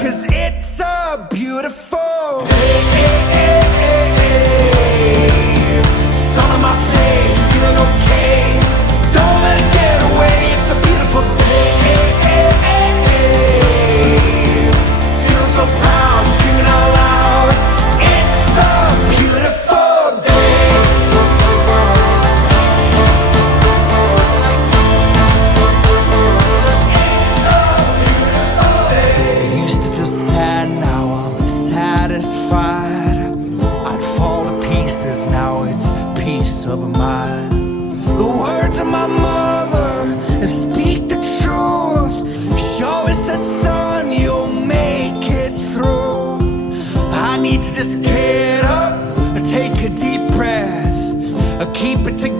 'cause it's a beautiful day. Sun on my face, feeling okay. Don't let it get away, it's a beautiful day. Feeling so proud, screaming out loud. It's a beautiful day. It's a beautiful day. I used to feel sad, now I'm satisfied. I'd fall to pieces, now it's peace of mind. The words of my mother speak the truth. She always said, son, you'll make it through. I need to just get up, take a deep breath, keep it together.